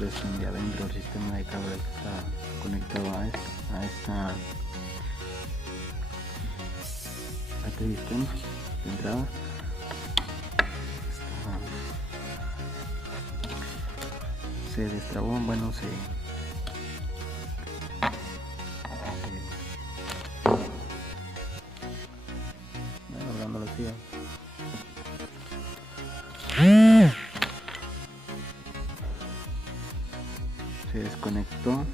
cables son de adentro, el sistema de cables está conectado a este sistema de entrada. Se destrabó, bueno, bueno, hablándolo así, se desconectó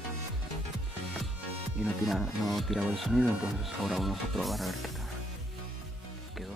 y no tiraba el sonido. Entonces ahora vamos a probar a ver qué tal quedó.